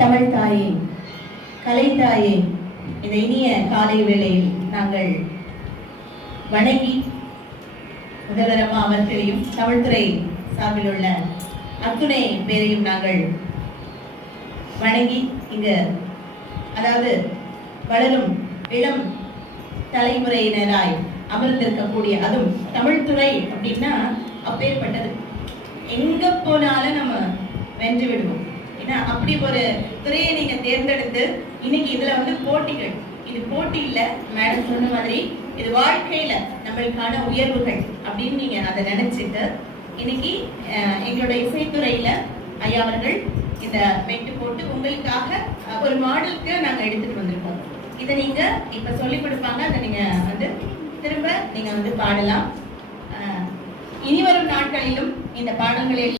தமிழ் தாயே, கலை தாயே, இந்த இனிய காலை வேளையில் நாங்கள் வணங்கி முதல்வரம்மா அவர்களையும் தமிழ்துறை சார்பில் உள்ள அத்துணை பேரையும் நாங்கள் வணங்கி இங்கு அதாவது வளரும் இளம் தலைமுறையினராய் அமர்ந்திருக்கக்கூடிய அதுவும் தமிழ்துறை அப்படின்னா அப்பேற்பட்டது. எங்க போனாலும் நம்ம வென்று விடுவோம். ஏன்னா அப்படி ஒரு துறையை நீங்க தேர்ந்தெடுத்து இன்னைக்கு இதுல போட்டிகள், இது போட்டி இல்ல, மேடம் சொன்ன மாதிரி இது வாழ்க்கையில நம்மளுக்கான உயர்வுகள் அப்படின்னு நீங்க அதை நினைச்சிட்டு இன்னைக்கு எங்களோட இசைத்துறையில ஐயா அவர்கள் இந்த மெட்டு போட்டு உங்களுக்காக ஒரு மாடலுக்கு நாங்க எடுத்துட்டு வந்திருக்கோம். இதை நீங்க இப்ப சொல்லி கொடுப்பாங்க, அதை நீங்க திரும்ப நீங்க பாடலாம். இனி வரும் நாட்களிலும் இந்த பாடல்களை